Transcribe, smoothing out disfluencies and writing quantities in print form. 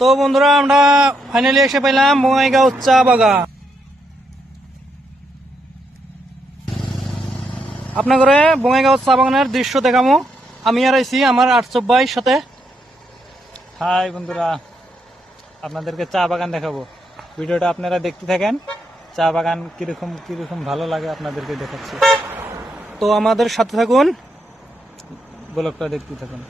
তো বন্ধুরা আমরা ফাইনালি এসে পেলাম বঙ্গাইগাঁও চা বাগান। আপনার ঘরে বঙ্গাইগাঁও চা বাগানের দৃশ্য দেখামো। আমি আর আইছি আমার ৮০০ ভাইয়ের সাথে। হাই বন্ধুরা, আপনাদেরকে চা বাগান দেখাবো। ভিডিওটা আপনারা দেখতে থাকেন। চা বাগান কিরকম ভালো লাগে আপনাদেরকে দেখাচ্ছি। তো আমাদের সাথে থাকুন, ব্লগটা দেখতে থাকুন।